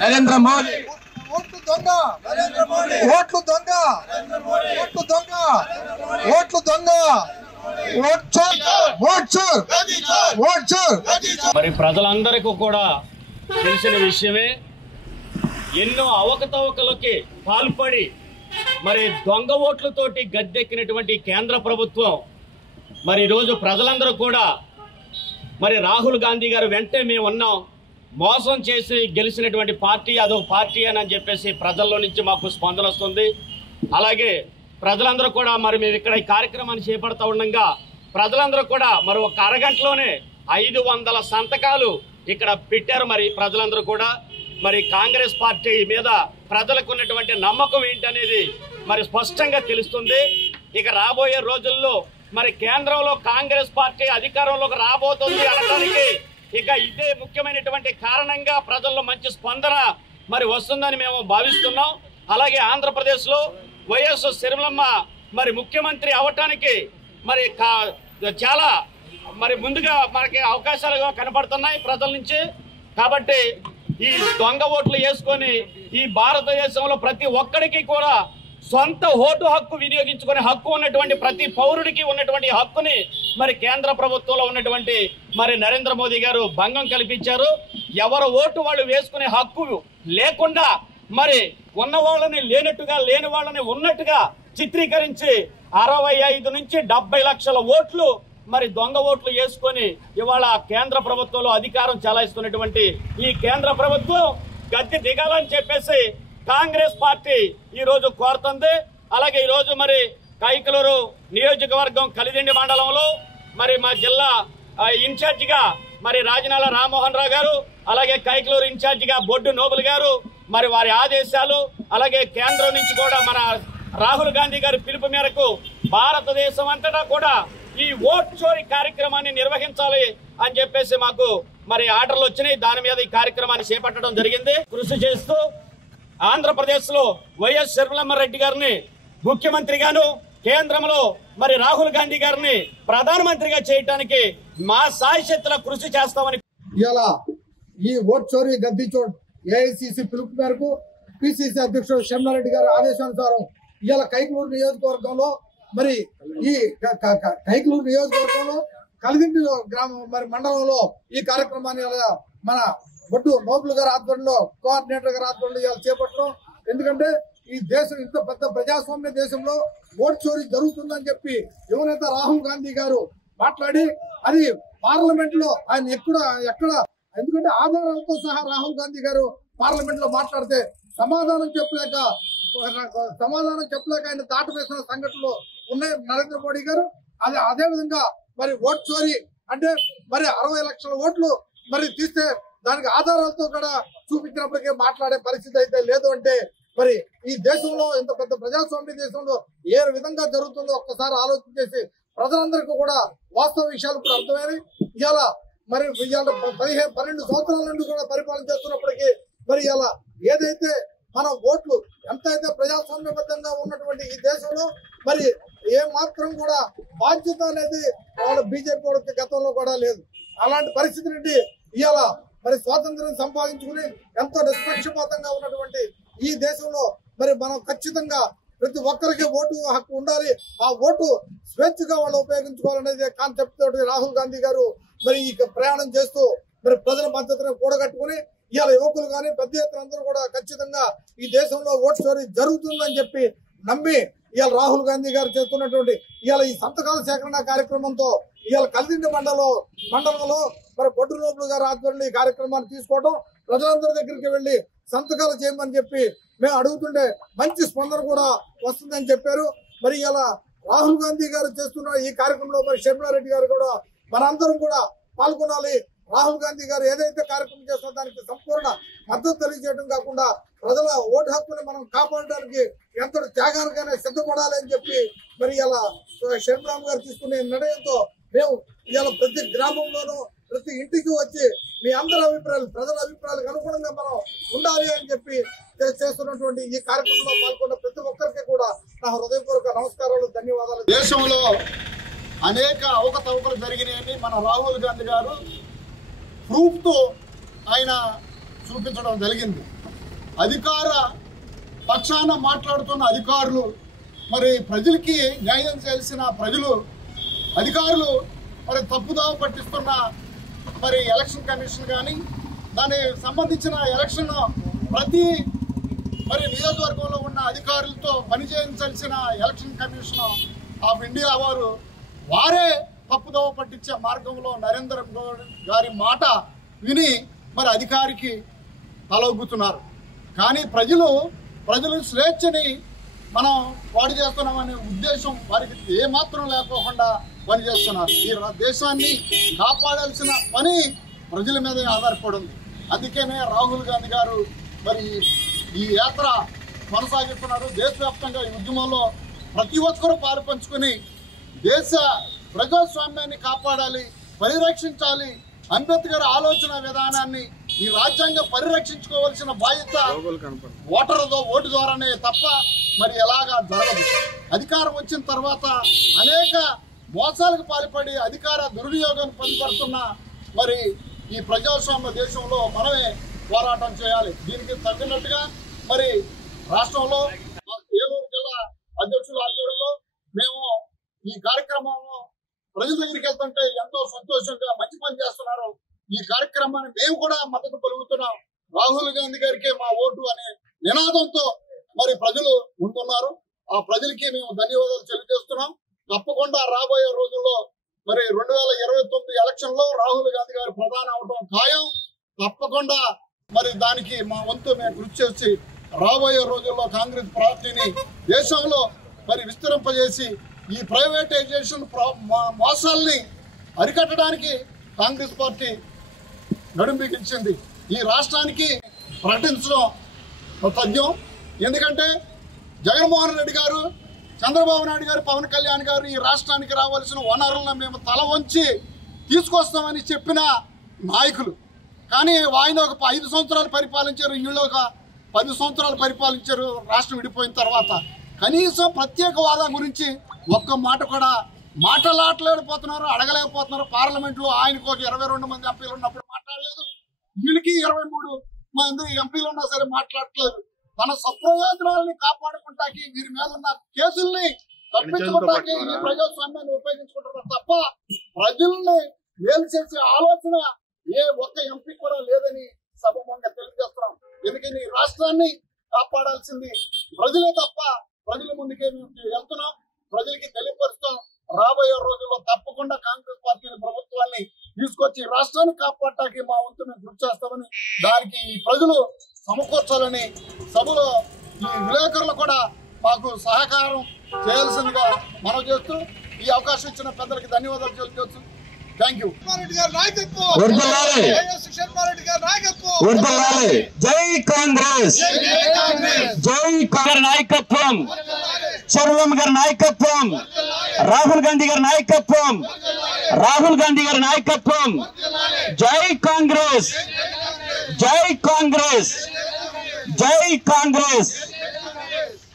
నరేంద్ర మోదీ ఓట్లు దొంగ నరేంద్ర మోదీ ఓట్లు దొంగ నరేంద్ర మోదీ ఓట్లు దొంగ ఓట్లు దొంగ మరి ప్రజలందరికీ కూడా తెలిసిన విషయమే ఎన్నో అవకతవకలకి పాల్పడి మరి దొంగ ఓట్లతోటి గద్దెక్కినటువంటి కేంద్ర ప్రభుత్వం మరి ఈరోజు ప్రజలందరూ కూడా మరి రాహుల్ గాంధీ గారు వెంటే మేము ఉన్నాం, మోసం చేసి గెలిచినటువంటి పార్టీ అదొక పార్టీ అని చెప్పేసి ప్రజల్లో నుంచి మాకు స్పందన వస్తుంది. అలాగే ప్రజలందరూ కూడా మరి మేము ఇక్కడ ఈ కార్యక్రమాన్ని చేపడతా ఉండగా ప్రజలందరూ కూడా మరి ఒక అరగంటలోనే 500 సంతకాలు ఇక్కడ పెట్టారు. మరి ప్రజలందరూ కూడా మరి కాంగ్రెస్ పార్టీ మీద ప్రజలకు ఉన్నటువంటి నమ్మకం ఏంటనేది మరి స్పష్టంగా తెలుస్తుంది. ఇక రాబోయే రోజుల్లో మరి కేంద్రంలో కాంగ్రెస్ పార్టీ అధికారంలోకి రాబోతుంది అనడానికి ఇక ఇదే ముఖ్యమైనటువంటి కారణంగా ప్రజల్లో మంచి స్పందన మరి వస్తుందని మేము భావిస్తున్నాం. అలాగే ఆంధ్రప్రదేశ్లో వైఎస్ షర్మిలమ్మ మరి ముఖ్యమంత్రి అవటానికి మరి చాలా మరి ముందుగా మనకి అవకాశాలుగా కనపడుతున్నాయి ప్రజల నుంచి. కాబట్టి ఈ దొంగ ఓట్లు వేసుకొని ఈ భారతదేశంలో ప్రతి ఒక్కరికి కూడా సొంత ఓటు హక్కు వినియోగించుకునే హక్కు ఉన్నటువంటి ప్రతి పౌరుడికి ఉన్నటువంటి హక్కుని మరి కేంద్ర ప్రభుత్వంలో ఉన్నటువంటి మరి నరేంద్ర మోదీ గారు భంగం కల్పించారు. ఎవరు ఓటు వాళ్ళు వేసుకునే హక్కు లేకుండా మరి ఉన్న వాళ్ళని లేనట్టుగా లేని వాళ్ళని ఉన్నట్టుగా చిత్రీకరించి 65 నుంచి 70 లక్షల ఓట్లు మరి దొంగ ఓట్లు వేసుకొని ఇవాళ కేంద్ర ప్రభుత్వంలో అధికారం చెలాయిస్తున్నటువంటి ఈ కేంద్ర ప్రభుత్వం గద్దె దిగాలని చెప్పేసి కాంగ్రెస్ పార్టీ ఈ రోజు కోరుతుంది. అలాగే ఈ రోజు మరి కైకలూరు నియోజకవర్గం కలిదిండి మండలంలో మరి మా జిల్లా ఇన్ఛార్జిగా మరి రాజనాల రామ్మోహన్ రావు గారు, అలాగే కైకలూరు ఇన్ఛార్జిగా బొడ్డు నోబుల్ గారు మరి వారి ఆదేశాలు, అలాగే కేంద్రం నుంచి కూడా మన రాహుల్ గాంధీ గారి పిలుపు మేరకు భారతదేశం అంతటా కూడా ఈ ఓట్ చోరీ కార్యక్రమాన్ని నిర్వహించాలి అని చెప్పేసి మాకు మరి ఆర్డర్లు వచ్చినాయి. దాని మీద ఈ కార్యక్రమాన్ని చేపట్టడం జరిగింది. కృషి చేస్తూ ఆంధ్రప్రదేశ్ లో వైఎస్ షర్మిలమ్మారెడ్డి గారిని ముఖ్యమంత్రిగాను, కేంద్రంలో మరి రాహుల్ గాంధీ గారిని ప్రధానమంత్రిగా చేయడానికి మా సాయశక్తుల కృషి చేస్తామని ఇలా ఈ ఓట్ చోరీ గద్దెచోట్ ఏఐసిసి పిలుపు మేరకు పిసిసి అధ్యక్షుడు షర్మిలారెడ్డి గారి ఆదేశానుసారం ఇవాళ కైకలూరు నియోజకవర్గంలో మరి ఈ కైకలూరు నియోజకవర్గంలో కలిదిండి గ్రామం మరి మండలంలో ఈ కార్యక్రమాన్ని మన బొడ్డు నోబుల్ గారి ఆధ్వర్యంలో కోఆర్డినేటర్ గారి ఆధ్వర్యంలో ఇవాళ చేపట్టడం. ఎందుకంటే ఈ దేశం ఇంత పెద్ద ప్రజాస్వామ్య దేశంలో ఓట్ చోరీ జరుగుతుందని చెప్పి యువనేత రాహుల్ గాంధీ గారు మాట్లాడి అది పార్లమెంట్ లో ఆయన ఎక్కడ ఎందుకంటే ఆధారాలతో సహా రాహుల్ గాంధీ గారు పార్లమెంట్ లో మాట్లాడితే సమాధానం చెప్పలేక ఆయన దాటవేసిన సంఘటనలు ఉన్నాయి నరేంద్ర మోడీ గారు. అదే విధంగా మరి ఓట్ చోరీ అంటే మరి 60 లక్షల ఓట్లు మరి తీస్తే దానికి ఆధారాలతో కూడా చూపించినప్పటికీ మాట్లాడే పరిస్థితి అయితే లేదు. అంటే మరి ఈ దేశంలో ఇంత పెద్ద ప్రజాస్వామ్య దేశంలో ఏ విధంగా జరుగుతుందో ఒక్కసారి ఆలోచన చేసి ప్రజలందరికీ కూడా వాస్తవ విషయాలు కూడా అర్థమైనవి. ఇవాళ మరి 12 సంవత్సరాల నుండి కూడా పరిపాలన చేస్తున్నప్పటికీ మరి ఇలా ఏదైతే మన ఓట్లు ఎంతైతే ప్రజాస్వామ్యబద్ధంగా ఉన్నటువంటి ఈ దేశంలో మరి ఏ మాత్రం కూడా బాధ్యత అనేది వాళ్ళ బీజేపీ వాళ్ళకి గతంలో కూడా లేదు. అలాంటి పరిస్థితి నుండి ఇవాళ మరి స్వాతంత్రం సంపాదించుకుని ఎంతో నిష్పక్షపాతంగా ఉన్నటువంటి ఈ దేశంలో మరి మనం ఖచ్చితంగా ప్రతి ఒక్కరికి ఓటు హక్కు ఉండాలి. ఆ ఓటు స్వేచ్ఛగా వాళ్ళు ఉపయోగించుకోవాలనేది కాన్సెప్ట్ తోటి రాహుల్ గాంధీ గారు మరి ఈ ప్రయాణం చేస్తూ మరి ప్రజల మద్దతును కూడగట్టుకుని ఇవాళ యువకులు కానీ పెద్ద ఎత్తున అందరూ కూడా ఖచ్చితంగా ఈ దేశంలో ఓటు చోరీ జరుగుతుందని చెప్పి నమ్మి ఇవాళ రాహుల్ గాంధీ గారు చేస్తున్నటువంటి ఇవాళ ఈ సంతకాల సేకరణ కార్యక్రమంతో ఇవాళ కలిదిండి మండలంలో మరి బొడ్డు నోబుల్ గారు ఆధ్వర్యంలో ఈ కార్యక్రమాన్ని తీసుకోవడం, ప్రజలందరి దగ్గరికి వెళ్లి సంతకాలు చేయమని చెప్పి మేము అడుగుతుంటే మంచి స్పందన కూడా వస్తుందని చెప్పారు. మరి ఇలా రాహుల్ గాంధీ గారు చేస్తున్న ఈ కార్యక్రమంలో మరి షర్మిలారెడ్డి గారు కూడా మనందరం కూడా పాల్గొనాలి. రాహుల్ గాంధీ గారు ఏదైతే కార్యక్రమం చేస్తున్న దానికి సంపూర్ణ మద్దతు తెలియజేయడం కాకుండా ప్రజల ఓటు హక్కుని మనం కాపాడడానికి ఎంతో త్యాగానికైనా సిద్ధపడాలి అని చెప్పి మరి ఇలా షర్మిలమ్మ గారు తీసుకునే నిర్ణయంతో మేము ఇవాళ ప్రతి గ్రామంలోనూ ప్రతి ఇంటికి వచ్చి మీ అందరి అభిప్రాయాలు ప్రజల అభిప్రాయాలకు అనుగుణంగా మనం ఉండాలి అని చెప్పి చేస్తున్నటువంటి ఈ కార్యక్రమంలో పాల్గొన్న ప్రతి ఒక్కరికి కూడా నా హృదయపూర్వక నమస్కారాలు, ధన్యవాదాలు. దేశంలో అనేక అవకతవకలు జరిగినాయని మన రాహుల్ గాంధీ గారు ప్రూఫ్తో ఆయన చూపించడం జరిగింది. అధికార పక్షాన మాట్లాడుతున్న అధికారులు, మరి ప్రజలకి న్యాయం చేయాల్సిన అధికారులు మరి తప్పుదావ పట్టిస్తున్న మరి ఎలక్షన్ కమిషన్ కానీ దానికి సంబంధించిన ఎలక్షన్ ప్రతి మరి నియోజకవర్గంలో ఉన్న అధికారులతో పనిచేయించాల్సిన ఎలక్షన్ కమిషన్ ఆఫ్ ఇండియా వారే తప్పుదోవ పట్టించే మార్గంలో నరేంద్ర మోడీ గారి మాట విని మరి అధికారికి తలొగ్గుతున్నారు. కానీ ప్రజలు స్వేచ్ఛని మనం పాడు చేస్తున్నామనే ఉద్దేశం వారికి ఏమాత్రం లేకోకుండా పనిచేస్తున్నారు. ఈ దేశాన్ని కాపాడాల్సిన పని ప్రజల మీద ఆధారపడి ఉంది. అందుకనే రాహుల్ గాంధీ గారు మరి ఈ యాత్ర కొనసాగిస్తున్నారు. దేశవ్యాప్తంగా ఈ ఉద్యమంలో ప్రతి ఒక్కరూ పాలు పంచుకుని దేశ ప్రజాస్వామ్యాన్ని కాపాడాలి, పరిరక్షించాలి. అంబేద్కర్ ఆలోచన విధానాన్ని ఈ రాజ్యాంగం పరిరక్షించుకోవాల్సిన బాధ్యత ఓటు ద్వారానే తప్ప మరి ఎలాగా జరగదు. అధికారం వచ్చిన తర్వాత అనేక మోసాలకు పాల్పడి అధికార దుర్వినియోగాన్ని పొందుపడుతున్న మరి ఈ ప్రజాస్వామ్య దేశంలో మనమే పోరాటం చేయాలి. దీనికి తగ్గినట్టుగా మరి రాష్ట్రంలో ఏలూరు జిల్లా అధ్యక్షుల ఆధ్వర్యంలో మేము ఈ కార్యక్రమంలో ప్రజల దగ్గరికి వెళ్తుంటే ఎంతో సంతోషంగా మంచి పని చేస్తున్నారు. ఈ కార్యక్రమాన్ని మేము కూడా మద్దతు పలుకుతున్నాం. రాహుల్ గాంధీ గారికి మా ఓటు అనే నినాదంతో మరి ప్రజలు ఉంటున్నారు. ఆ ప్రజలకి మేము ధన్యవాదాలు తెలియజేస్తున్నాం. తప్పకుండా రాబోయే రోజుల్లో మరి 2029 ఎలక్షన్ లో రాహుల్ గాంధీ గారు ప్రధాని అవడం ఖాయం. తప్పకుండా మరి దానికి మా వంతు మేము కృషి చేసి రాబోయే రోజుల్లో కాంగ్రెస్ పార్టీని దేశంలో మరి విస్తరింపజేసి ఈ ప్రైవేటైజేషన్ మోసాల్ని అరికట్టడానికి కాంగ్రెస్ పార్టీ నడుం బిగించింది. ఈ రాష్ట్రానికి ప్రకటించడం తథ్యం. ఎందుకంటే జగన్మోహన్ రెడ్డి గారు, చంద్రబాబు నాయుడు గారు, పవన్ కళ్యాణ్ గారు ఈ రాష్ట్రానికి రావాల్సిన వనరులను మేము తల వంచి తీసుకొస్తామని చెప్పిన నాయకులు. కానీ ఆయన ఒక 5 సంవత్సరాలు పరిపాలించారు, వీళ్ళు ఒక 10 సంవత్సరాలు పరిపాలించారు. రాష్ట్రం విడిపోయిన తర్వాత కనీసం ప్రత్యేక హోదా గురించి ఒక్క మాట కూడా మాట్లాడలేకపోతున్నారు, అడగలేకపోతున్నారు. పార్లమెంట్ లో ఆయనకు ఒక 22 మంది ఎంపీలు ఉన్నప్పుడు మాట్లాడలేదు, వీళ్ళకి 23 మంది ఎంపీలు ఉన్నా సరే మాట్లాడట్లేదు. తన స్వప్రయోజనాలని కాపాడుకుంటాకి వీరి మీద ఉన్న కేసుల్ని తప్పించుకుంటాకి ఈ ప్రజాస్వామ్యాన్ని ఉపయోగించుకుంటున్నారు తప్ప ప్రజల్ని మేలు చేసే ఆలోచన ఏ ఒక్క ఎంపీ కూడా లేదని సభమంగా తెలియజేస్తున్నాం. ఎందుకని రాష్ట్రాన్ని కాపాడాల్సింది ప్రజలే తప్ప ప్రజల ముందుకే మేము వెళ్తున్నాం, ప్రజలకి తెలియపరుస్తాం. రాబోయే రోజుల్లో తప్పకుండా కాంగ్రెస్ పార్టీని ప్రభుత్వాన్ని తీసుకొచ్చి రాష్ట్రాన్ని కాపాడటానికి మా వంతు మేము కృషి చేస్తామని, దానికి ఈ ప్రజలు సమకూర్చాలని సభలో ఈ విలేకరులు కూడా మాకు సహకారం చేయాల్సిందిగా మనం చేస్తూ ఈ అవకాశం ఇచ్చిన పెద్దలకి ధన్యవాదాలు తెలియజేస్తూ థ్యాంక్ యూ. జై కాంగ్రెస్, జై కాంగ్రెస్ నాయకత్వం, చంద్రబాబు గారి నాయకత్వం, రాహుల్ గాంధీ గారి నాయకత్వం, రాహుల్ గాంధీ గారి నాయకత్వం. జై కాంగ్రెస్, జై కాంగ్రెస్, జై కాంగ్రెస్.